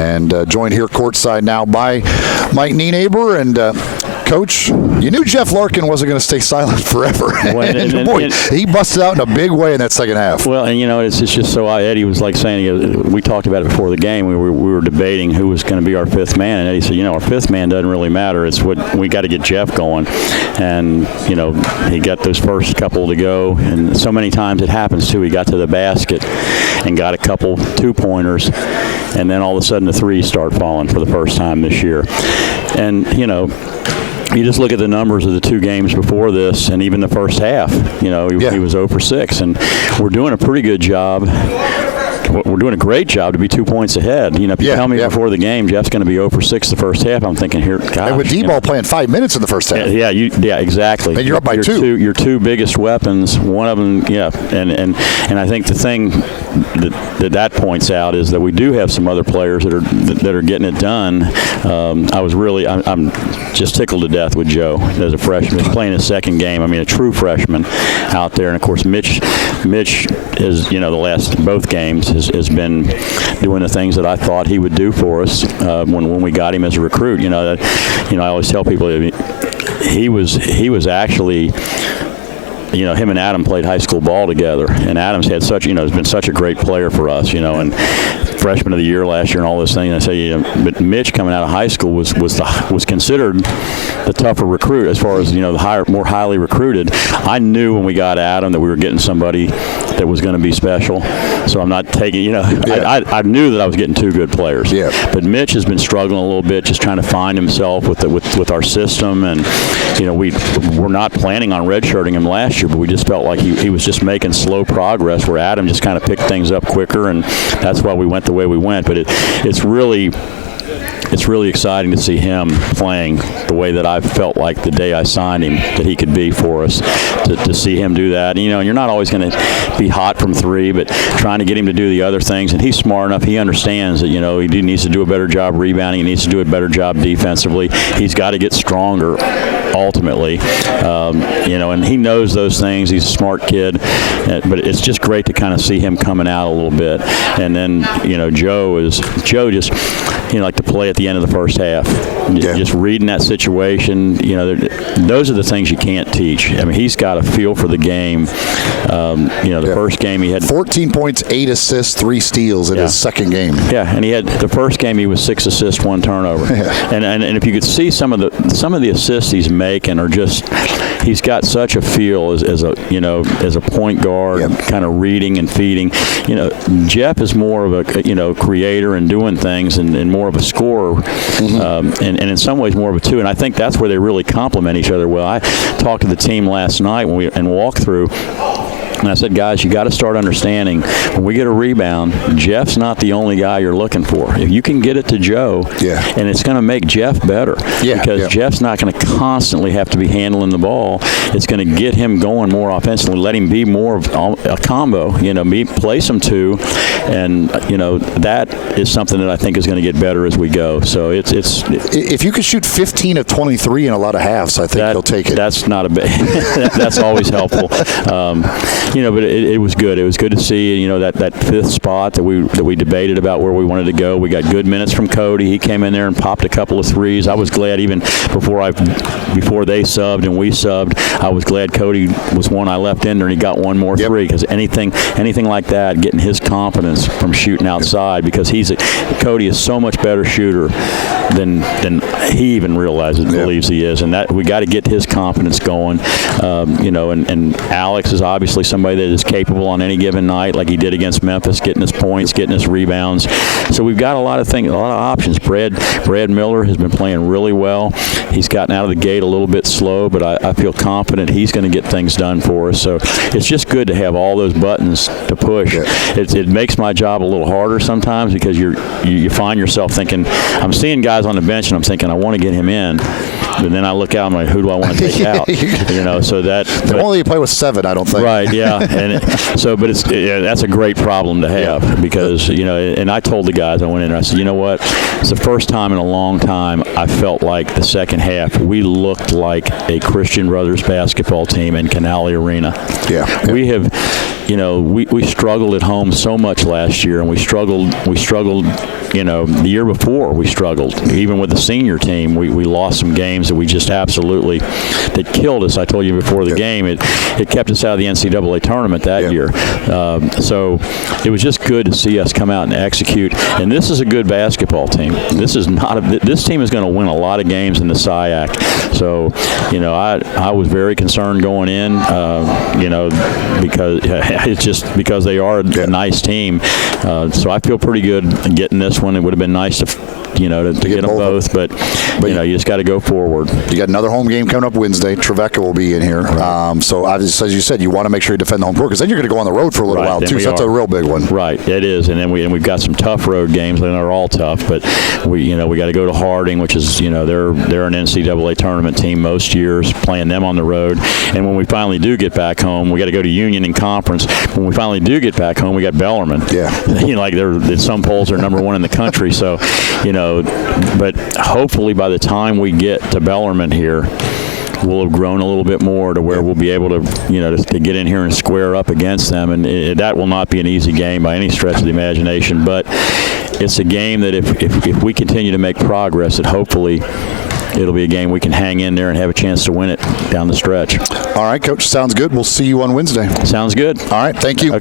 and joined here courtside now by Mike Nienaber. And Coach, you knew Jeff Larkin wasn't going to stay silent forever. Boy, he busted out in a big way in that second half. Well, and it's just so Eddie was like saying, we talked about it before the game. We were debating who was going to be our fifth man, and Eddie said, our fifth man doesn't really matter. It's what we got to get Jeff going. And he got those first couple to go, and so many times it happens too. He got to the basket and got a couple 2-pointers, and then all of a sudden the threes start falling for the first time this year. And you just look at the numbers of the 2 games before this, and even the first half, he was 0 for 6. And we're doing a pretty good job. We're doing a great job to be 2 points ahead. If you tell me before the game Jeff's going to be 0 for 6 the first half, I'm thinking here, gosh. And with D-ball playing 5 minutes in the first half. Yeah, exactly. And you're up by 2. Your 2 biggest weapons, one of them, and I think the thing that points out is that we do have some other players that are getting it done. I'm just tickled to death with Joe as a freshman. He's playing his second game. I mean, a true freshman out there. And of course, Mitch is the last both games has been doing the things that I thought he would do for us when we got him as a recruit. I always tell people he was actually. Him and Adam played high school ball together, and Adam's had has been such a great player for us, and freshman of the year last year and all those things. And I say, but Mitch coming out of high school was considered the tougher recruit as far as the more highly recruited. I knew when we got Adam that we were getting somebody that was going to be special. So I'm not taking, I knew that I was getting 2 good players. Yeah. But Mitch has been struggling a little bit, just trying to find himself with our system, and we're not planning on redshirting him last year, but we just felt like he was just making slow progress, where Adam just kind of picked things up quicker, and that's why we went the way we went. But it's really exciting to see him playing the way that I felt like the day I signed him that he could be for us, to see him do that. And you're not always going to be hot from 3, but trying to get him to do the other things. And he's smart enough. He understands that, he needs to do a better job rebounding. He needs to do a better job defensively. He's got to get stronger ultimately, and he knows those things. He's a smart kid, but it's just great to kind of see him coming out a little bit. And then, Joe just, like to play at the end of the first half, just reading that situation. Those are the things you can't teach. I mean, he's got a feel for the game. The first game he had 14 points, 8 assists, 3 steals in his second game. Yeah, and he had the first game he was 6 assists, 1 turnover. Yeah. And if you could see some of the assists he's making are just, he's got such a feel as a point guard, kind of reading and feeding. Jeff is more of a creator and doing things, and more of a scorer, and in some ways more of a 2. And I think that's where they really complement each other well. I talked to the team last night and walked through. And I said, guys, you got to start understanding when we get a rebound, Jeff's not the only guy you're looking for. If you can get it to Joe, and it's going to make Jeff better, because Jeff's not going to constantly have to be handling the ball. It's going to get him going more offensively, let him be more of a combo, play some 2, and that is something that I think is going to get better as we go. So it's if you could shoot 15 of 23 in a lot of halves, I think he'll take it. That's not a bad. That's always helpful. But it was good. It was good to see, that 5th spot that we debated about where we wanted to go. We got good minutes from Cody. He came in there and popped a couple of threes. I was glad even before they subbed and we subbed, I was glad Cody was one I left in there and he got one more three, because anything like that, getting his confidence from shooting outside, because Cody is so much better shooter than he even realizes, believes he is, and that we got to get his confidence going. And Alex is obviously somebody that is capable on any given night, like he did against Memphis, getting his points, getting his rebounds. So we've got a lot of things, a lot of options. Brad Miller has been playing really well. He's gotten out of the gate a little bit slow, but I feel confident he's going to get things done for us. So it's just good to have all those buttons to push. It makes my job a little harder sometimes, because you find yourself thinking, I'm seeing guys on the bench and I'm thinking, I want to get him in. But then I look out and I'm like, who do I want to take out? So that. Only you play with 7, I don't think. Right, yeah. But that's a great problem to have, because, and I told the guys, I went in and I said, you know what? It's the first time in a long time I felt like the second half we looked like a Christian Brothers basketball team in Canale Arena. Yeah. We have, we struggled at home so much last year, and we struggled, the year before we struggled. Even with the senior team, we lost some games that we just absolutely, that killed us. I told you before the game, it kept us out of the NCAA tournament that year. So it was just good to see us come out and execute. And this is a good basketball team. This team is going to win a lot of games in the SIAC. So, I was very concerned going in, because it's just because they are a nice team. So I feel pretty good getting this one. It would have been nice to get them both, but you just got to go forward. You got another home game coming up Wednesday. Trevecca will be in here. So as you said, you want to make sure you defend the home court, because then you're going to go on the road for a little while too. So that's a real big one. Right, it is. And then we've got some tough road games, and they're all tough. But we got to go to Harding, which is they're an NCAA tournament team most years, playing them on the road. And when we finally do get back home, we got to go to Union in conference. When we finally do get back home, we got Bellarmine. Yeah, like some polls are number one in the country. So but hopefully by the time we get to Bellarmine here, we'll have grown a little bit more to where we'll be able to, to get in here and square up against them. And that will not be an easy game by any stretch of the imagination. But it's a game that if we continue to make progress, that hopefully it'll be a game we can hang in there and have a chance to win it down the stretch. All right, Coach. Sounds good. We'll see you on Wednesday. Sounds good. All right. Thank you. Okay.